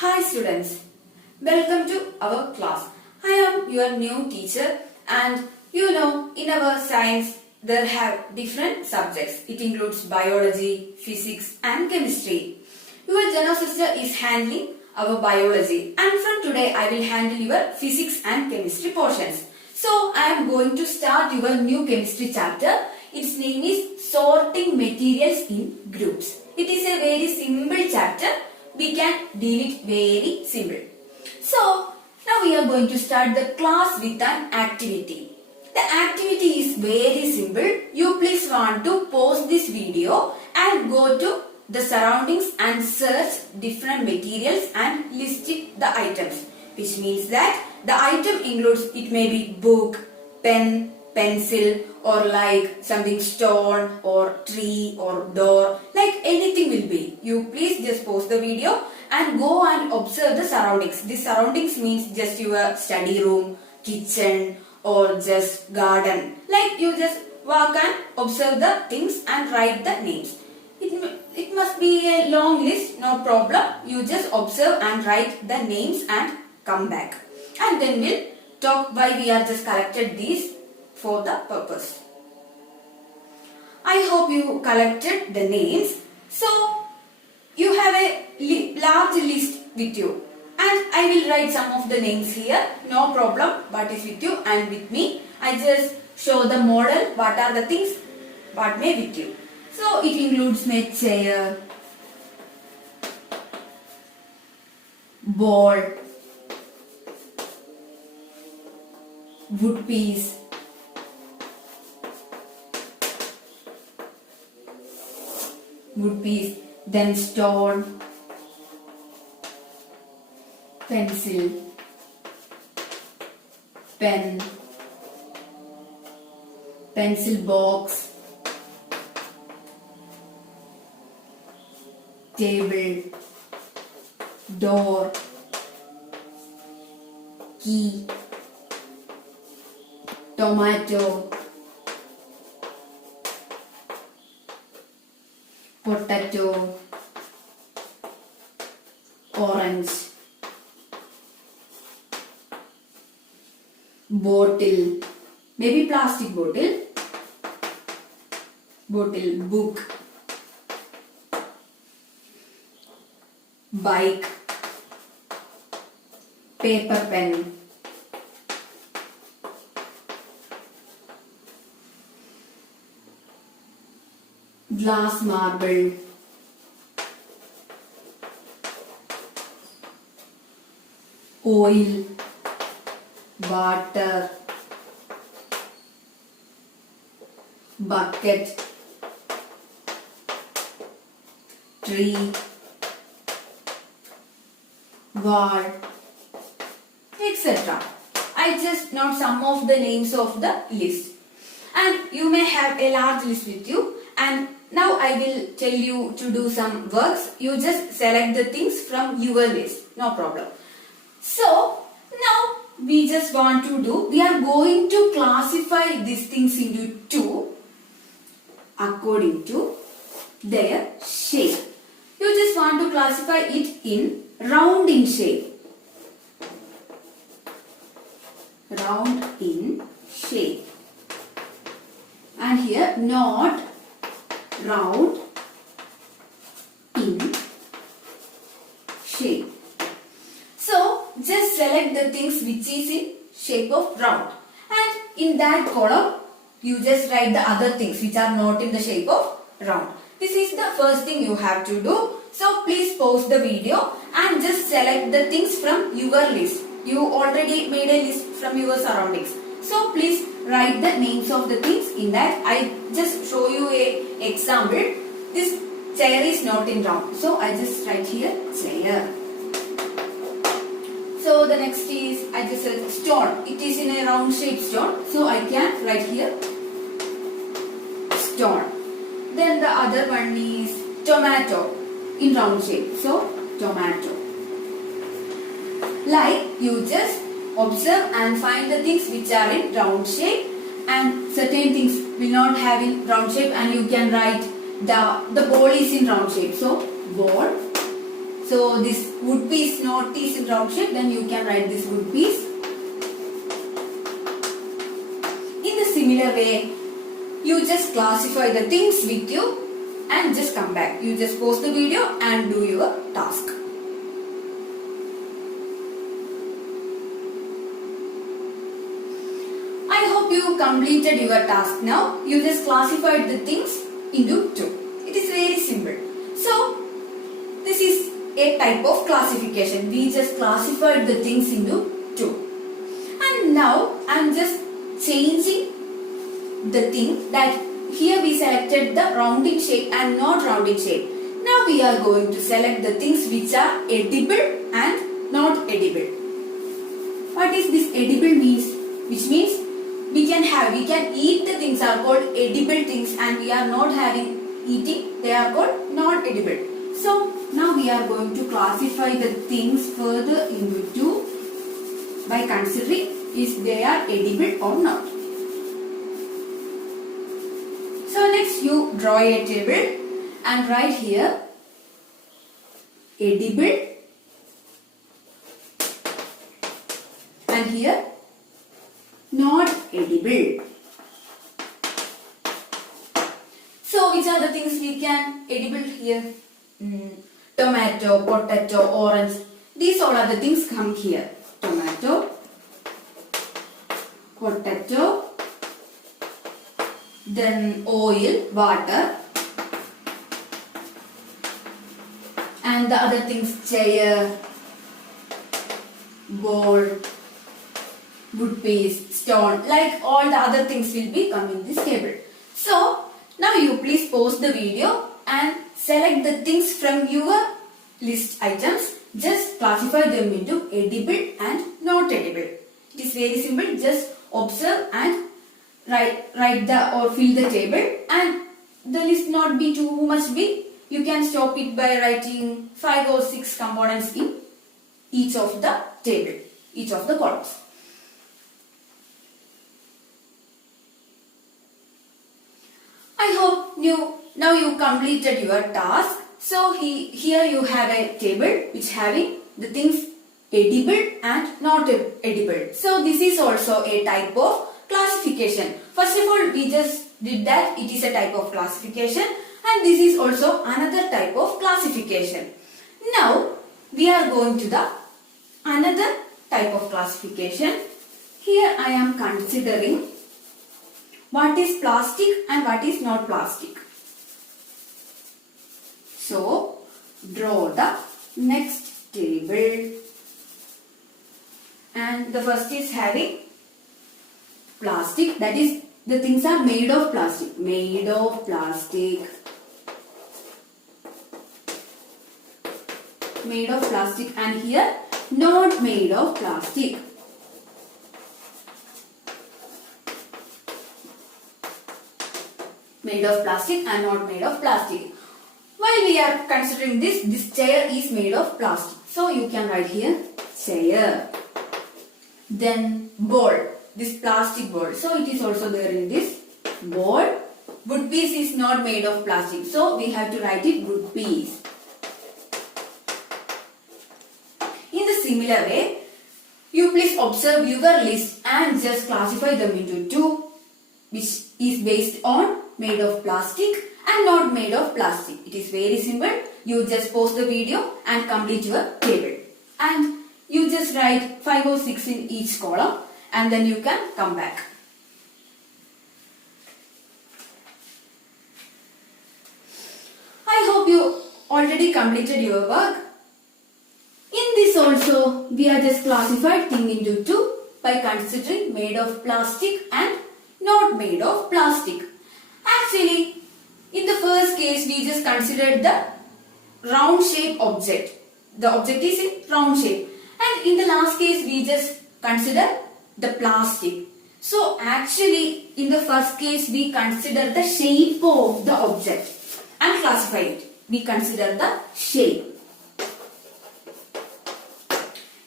Hi students, welcome to our class. I am your new teacher and in our science there have different subjects. It includes biology, physics and chemistry. Your Jano sister is handling our biology and from today I will handle your physics and chemistry portions. So I am going to start your new chemistry chapter. Its name is sorting materials in groups. It is a very simple chapter. We can deal it very simple. So now we are going to start the class with an activity. The activity is very simple. You please want to pause this video and go to the surroundings and search different materials and list the items. Which means that the item includes, it may be book, pen, pencil or like something stone or tree or door, like anything will be. You please just pause the video and go and observe the surroundings. This surroundings means just your study room, kitchen or just garden. Like you just walk and observe the things and write the names. It must be a long list, no problem. You just observe and write the names and come back. And then we'll talk why we are just collected these for the purpose. I hope you collected the names. So you have a large list with you and I will write some of the names here, no problem, but is with you and with me. I just show the model, what are the things, what may with you. So it includes my chair, ball, wood piece, then stone, pencil, pen, pencil box, table, door, key, tomato, potato, orange, bottle, maybe plastic bottle, book, bike, paper pen, glass marble, oil, water, bucket, tree, wall, etc. I just note some of the names of the list. And you may have a large list with you. And now I will tell you to do some works. You just select the things from your list. No problem. So now we just want to do, we are going to classify these things into two according to their shape. You just want to classify it in round in shape. Round in shape. And here not round in shape. So just select the things which is in shape of round. And in that column you just write the other things which are not in the shape of round. This is the first thing you have to do. So please pause the video and just select the things from your list. You already made a list from your surroundings. So please write the names of the things in that. I just show you a example. This chair is not in round. So I just write here chair. So the next is, I just said stone. It is in a round shaped stone. So I can write here stone. Then the other one is tomato in round shape. So tomato. Like you just observe and find the things which are in round shape and certain things will not have in round shape and you can write the ball is in round shape. So ball. So this would be is not is in round shape, then you can write this would be. In the similar way, you just classify the things with you and just come back. You just pause the video and do your task. I hope you completed your task now. You just classified the things into two. It is very simple. So, this is a type of classification. We just classified the things into two. And now, I am just changing the thing that here we selected the rounding shape and not rounding shape. Now we are going to select the things which are edible and not edible. What is this edible means? Which means we can eat the things are called edible things, and we are not having eating, they are called not edible. So now we are going to classify the things further into two by considering if they are edible or not. So next you draw a table and write here edible and here not edible. So which are the things we can edible here? Tomato, potato, orange. These all are the things come here. Tomato, potato, then oil, water, and the other things chair, bowl, wood piece, stone, like all the other things will be come in this table. So now you please pause the video and select the things from your list items. Just classify them into edible and not edible. It is very simple. Just observe and write the or fill the table, and the list not be too much big. You can stop it by writing 5 or 6 components in each of the table, each of the columns. I hope now you completed your task. So here you have a table which having the things edible and not edible. So this is also a type of classification. First of all, we just did that it is a type of classification, and this is also another type of classification. Now we are going to the another type of classification. Here I am considering what is plastic and what is not plastic. So draw the next table, and the first is having plastic, that is the things are made of plastic, and here not made of plastic. Made of plastic and not made of plastic. While we are considering this chair is made of plastic. So you can write here chair. Then bowl, this plastic bowl. So it is also there in this bowl. Wood piece is not made of plastic. So we have to write it wood piece. In the similar way, you please observe your list and just classify them into two, which is based on made of plastic and not made of plastic. It is very simple. You just pause the video and complete your table. And you just write 5 or 6 in each column, and then you can come back. I hope you already completed your work. In this also, we are just classified thing into two by considering made of plastic and not made of plastic. Actually, in the first case, we just considered the round shape object. The object is in round shape. And in the last case, we just consider the plastic. So actually, in the first case, we consider the shape of the object and classify it. We consider the shape.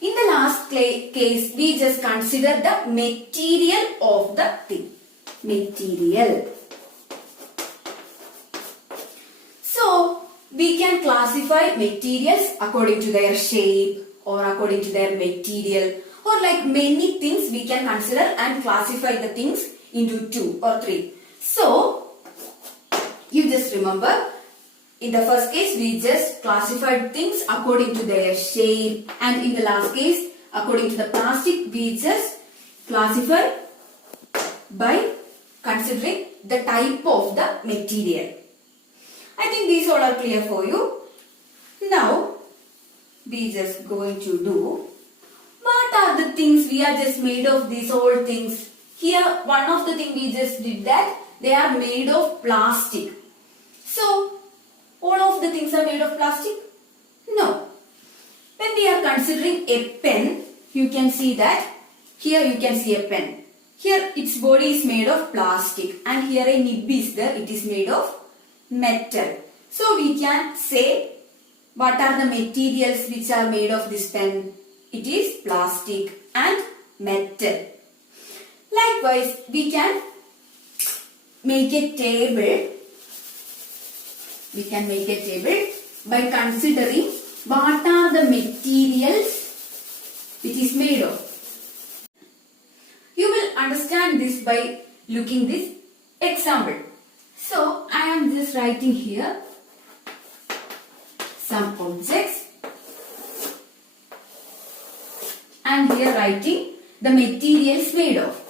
In the last case, we just consider the material of the thing. Material. So, we can classify classify materials according to their shape or according to their material, or like many things we can consider and classify the things into 2 or 3. So, you just remember, in the first case we just classified things according to their shape, and in the last case according to the plastic we just classify by considering the type of the material. I think these all are clear for you. Now we just going to do, what are the things we are just made of these all things. Here one of the thing we just did that they are made of plastic. So all of the things are made of plastic? No. When we are considering a pen, you can see that here you can see a pen. Here its body is made of plastic and here a nib is there, it is made of metal. So we can say what are the materials which are made of this pen? It is plastic and metal. Likewise, we can make a table. We can make a table by considering what are the materials it is made of. You will understand this by looking this example. So, I am just writing here some objects and here writing the materials made of.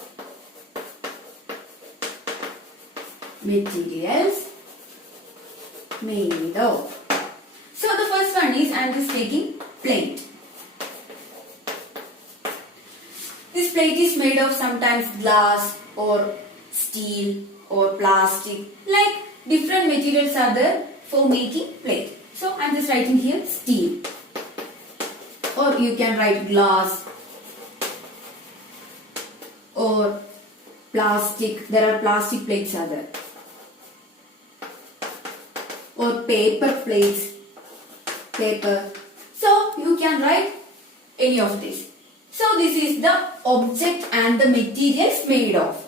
Materials made of. So, the first one is, I am just taking plate. This plate is made of sometimes glass or steel or plastic, like different materials are there for making plate. So I am just writing here steel, or you can write glass or plastic. There are plastic plates are there, or paper plates, paper. So you can write any of this. So this is the object and the materials made of.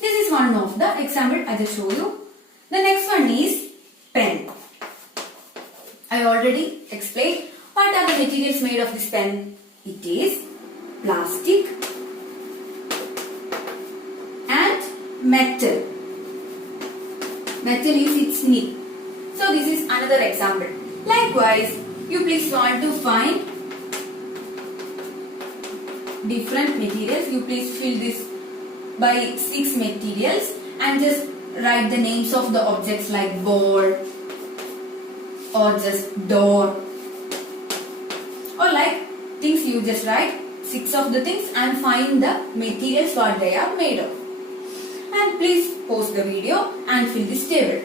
This is one of the example I just show you. The next one is pen. I already explained what are the materials made of this pen. It is plastic and metal. Metal is its nib. So this is another example. Likewise, you please want to find different materials. You please fill this by 6 materials and just write the names of the objects like ball or just door, or like things you just write 6 of the things and find the materials what they are made of. And please pause the video and fill this table.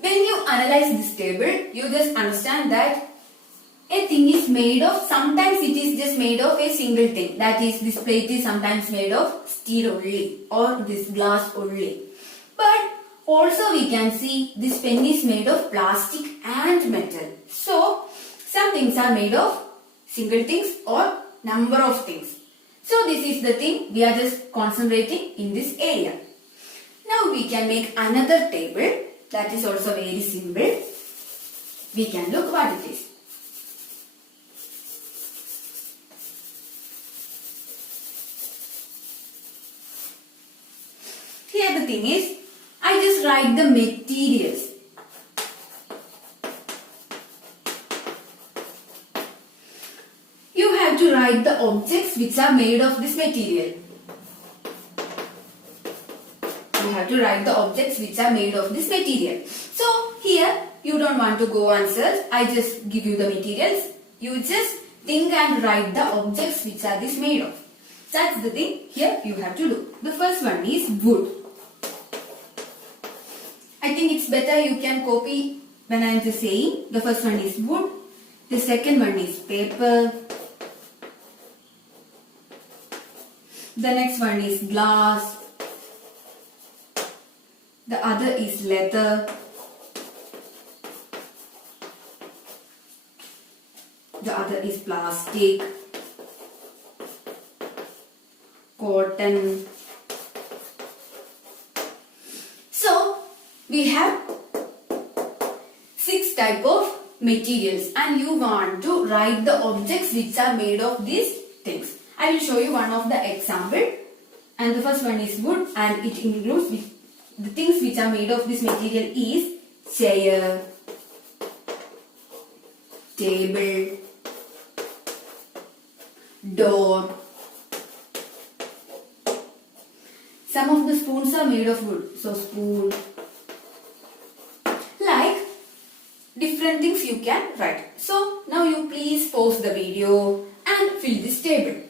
When you analyze this table, you just understand that a thing is made of, sometimes it is just made of a single thing. That is, this plate is sometimes made of steel only or this glass only. But also we can see this pen is made of plastic and metal. So, some things are made of single things or number of things. So, this is the thing we are just concentrating in this area. Now, we can make another table that is also very simple. We can look what it is. Here the thing is, I just write the materials. You have to write the objects which are made of this material. You have to write the objects which are made of this material. So here you don't want to go and search. I just give you the materials. You just think and write the objects which are this made of. That's the thing here you have to do. The first one is wood. I think it's better you can copy when I am just saying. The first one is wood. The second one is paper. The next one is glass. The other is leather. The other is plastic, cotton. So, we have type of materials and you want to write the objects which are made of these things. I will show you one of the example, and the first one is wood and it includes the things which are made of this material is chair, table, door. Some of the spoons are made of wood, so spoon. Like different things you can write. So now you please pause the video and fill this table.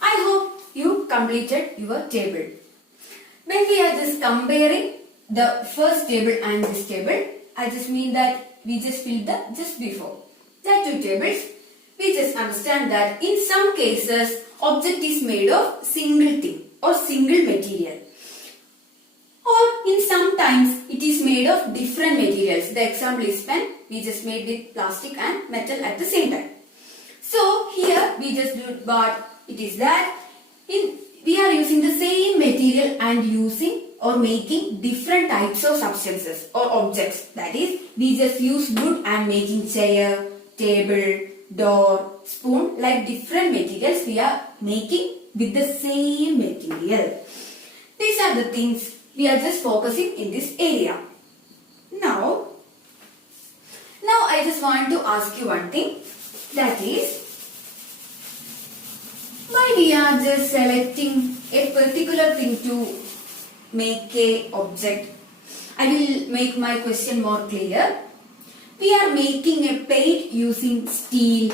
I hope you completed your table. When we are just comparing the first table and this table, I just mean that we just filled the just before. There are two tables. We just understand that in some cases object is made of single thing or single material. Or in some times it is made of different materials. The example is pen. We just made with plastic and metal at the same time. So here we just do what it is that we are using the same material and using or making different types of substances or objects. That is, we just use wood and making chair, table, door, spoon, like different materials we are making with the same material. These are the things we are just focusing in this area. Now I just want to ask you one thing, that is, why we are just selecting a particular thing to make a object. I will make my question more clear. We are making a plate using steel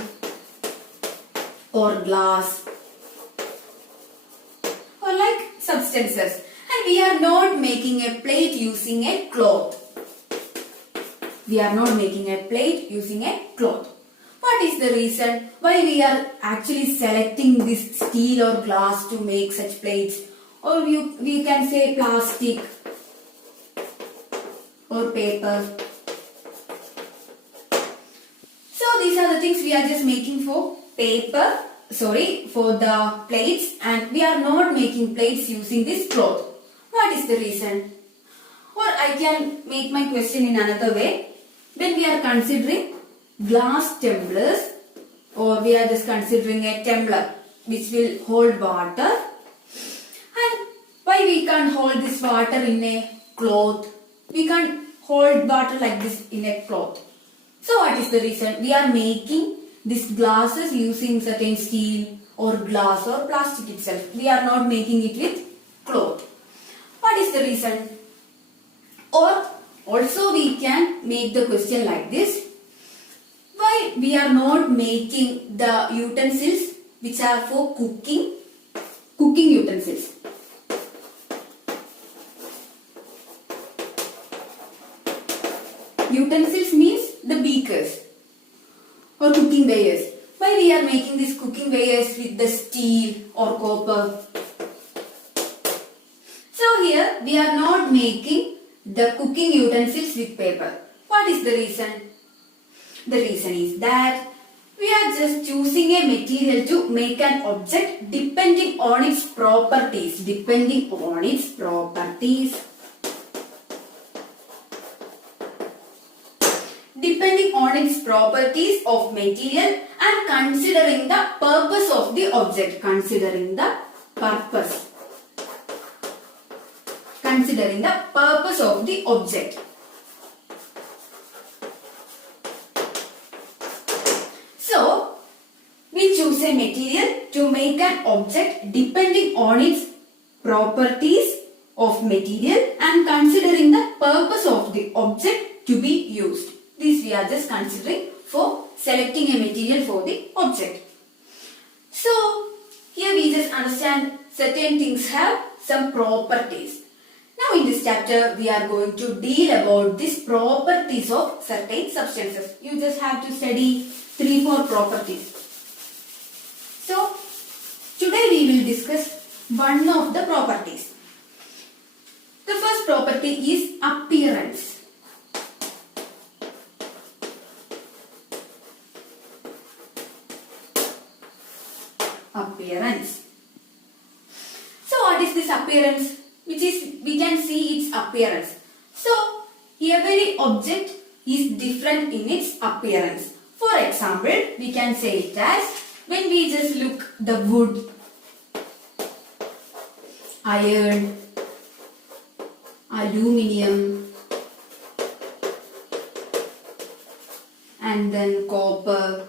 or glass or like substances, and we are not making a plate using a cloth. We are not making a plate using a cloth. What is the reason why we are actually selecting this steel or glass to make such plates? Or we can say plastic or paper. So these are the things we are just making for for the plates, and we are not making plates using this cloth. What is the reason? Or I can make my question in another way. When we are considering glass tumblers, or we are just considering a tumbler which will hold water, and why we can't hold this water in a cloth? We can't hold water like this in a cloth. So what is the reason? We are making these glasses using certain steel or glass or plastic itself. We are not making it with cloth. What is the reason? Or also we can make the question like this. Why we are not making the utensils which are for cooking utensils? Utensils means the beakers or cooking wares. Why we are making these cooking wares with the steel or copper? So here we are not making the cooking utensils with paper. What is the reason? The reason is that we are just choosing a material to make an object depending on its properties. Depending on its properties. Depending on its properties of material and considering the purpose of the object. Considering the purpose. Considering the purpose of the object. So, we choose a material to make an object depending on its properties of material and considering the purpose of the object to be used. This we are just considering for selecting a material for the object. So, here we just understand certain things have some properties. Now in this chapter we are going to deal about these properties of certain substances. You just have to study 3-4 properties. So today we will discuss one of the properties. The first property is appearance. Appearance. which is we can see its appearance. So every object is different in its appearance. For example, we can say it as when we just look the wood, iron, aluminium, and then copper.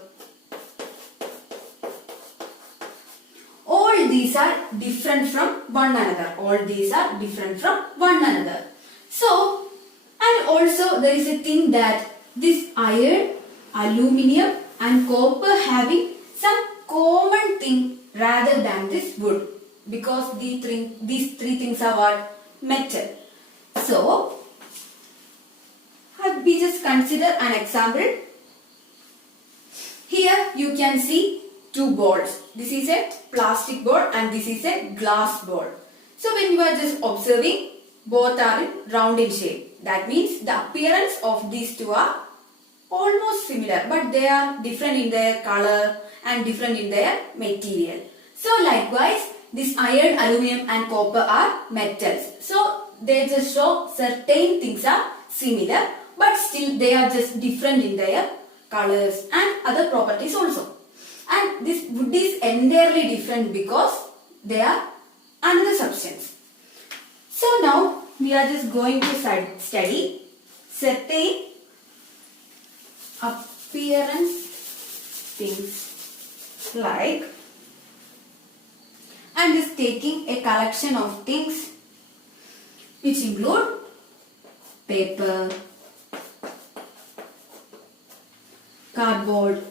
All these are different from one another. All these are different from one another. So, and also there is a thing that this iron, aluminium and copper having some common thing rather than this wood, because these three things are what? Metal. So, we just consider an example. Here you can see two balls. This is a plastic ball and this is a glass ball. So when you are just observing, both are in round in shape. That means the appearance of these two are almost similar, but they are different in their color and different in their material. So likewise, this iron, aluminum and copper are metals. So they just show certain things are similar, but still they are just different in their colors and other properties also. And this wood is entirely different because they are another substance. So now we are just going to study certain appearance things, like I am just taking a collection of things which include paper, cardboard,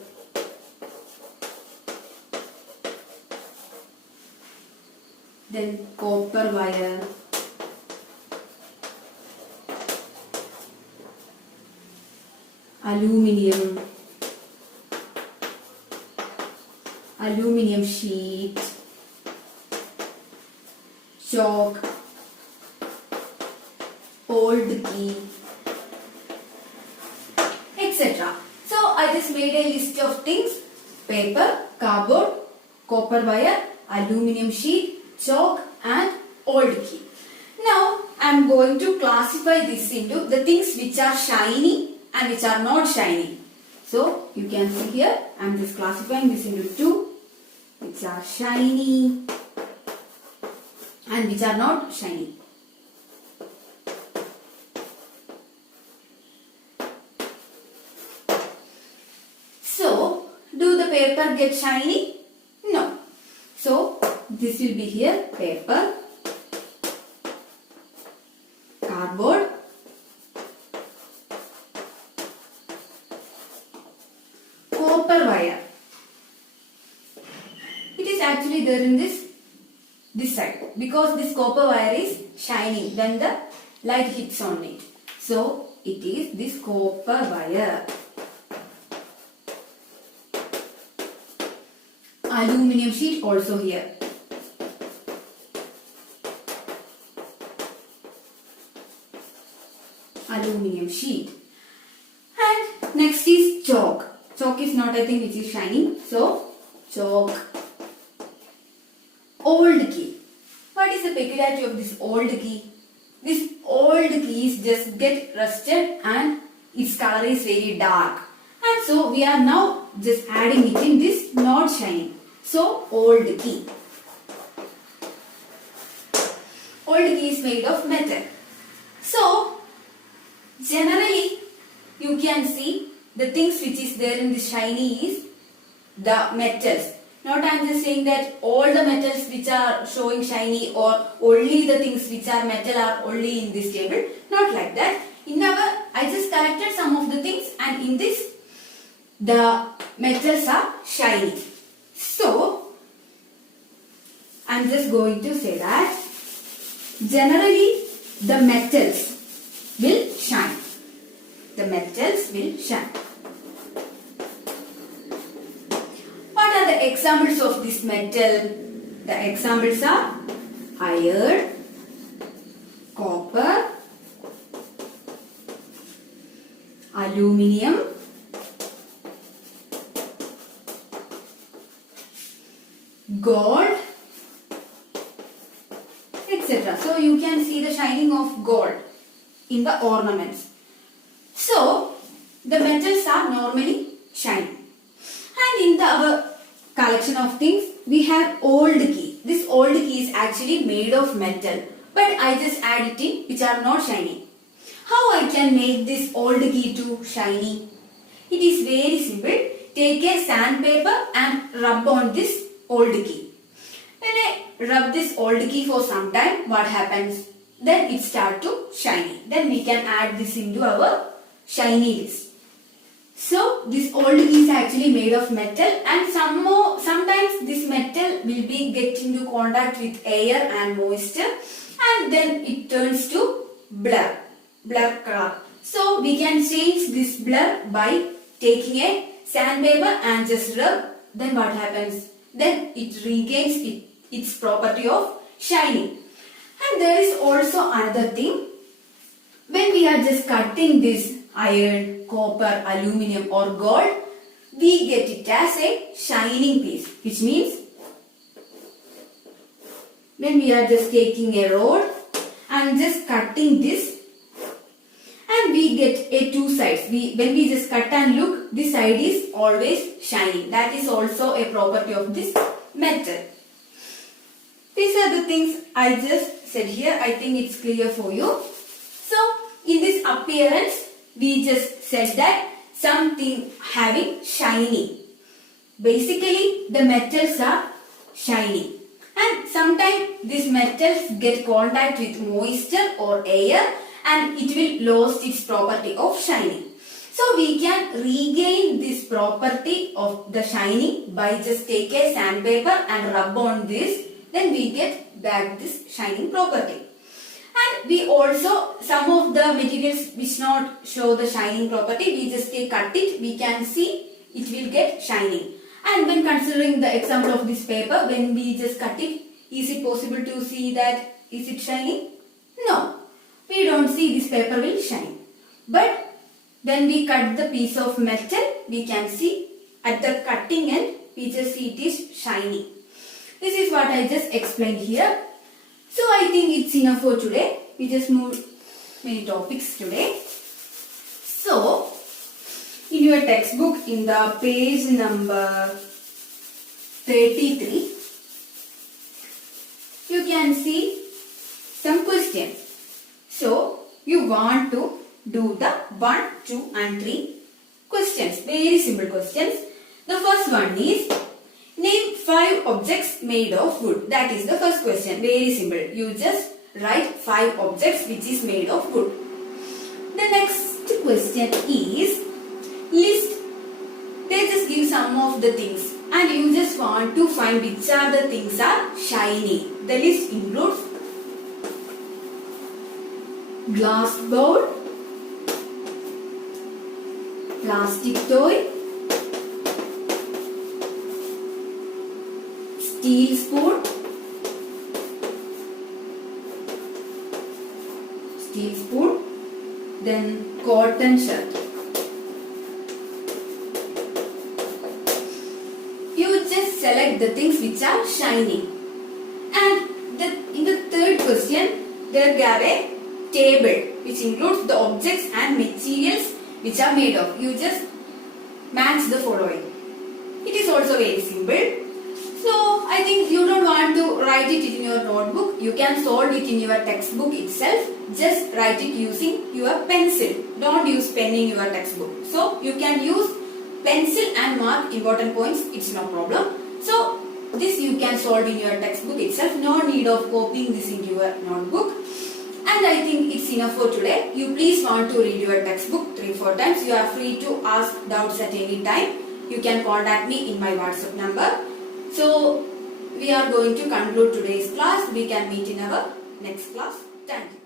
then copper wire, aluminium, aluminium sheet, chalk, old key, etc. So I just made a list of things: paper, cardboard, copper wire, aluminium sheet, chalk and old key. Now I am going to classify this into the things which are shiny and which are not shiny. So you can see here I am just classifying this into two, which are shiny and which are not shiny. So do the paper get shiny? No. So this will be here paper, cardboard, copper wire. It is actually there in this side because this copper wire is shining when the light hits on it. So it is this copper wire. Aluminium sheet also here. Aluminium sheet. And next is chalk. Chalk is not a thing which is shining. So chalk. Old key. What is the peculiarity of this old key? This old keys just get rusted and its color is very dark. And so we are now just adding it in this not shining. So old key. Old key is made of metal. So generally you can see the things which is there in the shiny is the metals. Not I am just saying that all the metals which are showing shiny or only the things which are metal are only in this table. Not like that. I just collected some of the things and in this the metals are shiny. So I am just going to say that generally the metals will shine. The metals will shine. What are the examples of this metal? The examples are iron, copper, aluminium, gold, etc. So you you can see the shining of gold in the ornaments. So, the metals are normally shiny. And in our collection of things, we have old key. This old key is actually made of metal, but I just add it in which are not shiny. How I can make this old key to shiny? It is very simple. Take a sandpaper and rub on this old key. When I rub this old key for some time, what happens? Then it starts to shiny. Then we can add this into our shiny list. So this old key is actually made of metal, and sometimes this metal will be get into contact with air and moisture, and then it turns to blur color. So we can change this blur by taking a sandpaper and just rub. Then what happens? Then it regains its property of shining. And there is also another thing. When we are just cutting this iron, copper, aluminium or gold, we get it as a shining piece, which means when we are just taking a rod and just cutting this, and we get a two sides. When we just cut and look, this side is always shining. That is also a property of this metal. These are the things I just said here. I think it's clear for you. So, in this appearance, we just said that something having shiny. Basically, the metals are shiny. And sometimes these metals get contact with moisture or air, and it will lose its property of shining. So we can regain this property of the shining by just take a sandpaper and rub on this. Then we get back this shining property. And we also, some of the materials which not show the shining property, we just cut it, we can see it will get shining. And when considering the example of this paper, when we just cut it, is it possible to see that is it shining? No. We don't see this paper will shine. But when we cut the piece of metal, we can see at the cutting end, we just see it is shiny. This is what I just explained here. So I think it's enough for today. We just moved many topics today. So, in your textbook, in the page number 33, you can see some questions. So, you want to do the 1, 2 and 3 questions. Very simple questions. The first one is, name 5 objects made of wood. That is the first question. Very simple. You just write 5 objects which is made of wood. The next question is, list. They just give some of the things and you just want to find which are the things are shiny. The list includes glass bowl, plastic toy, steel spoon, then cotton shirt. You just select the things which are shining. And in the third question, there gave a table which includes the objects and materials which are made of. You just match the following. It is also very simple. So, I think you don't want to write it in your notebook. You can solve it in your textbook itself. Just write it using your pencil. Don't use pen in your textbook. So, you can use pencil and mark important points. It's no problem. So, this you can solve in your textbook itself. No need of copying this into your notebook. And I think it's enough for today. You please want to read your textbook 3-4 times. You are free to ask doubts at any time. You can contact me in my WhatsApp number. So, we are going to conclude today's class. We can meet in our next class. Thank you.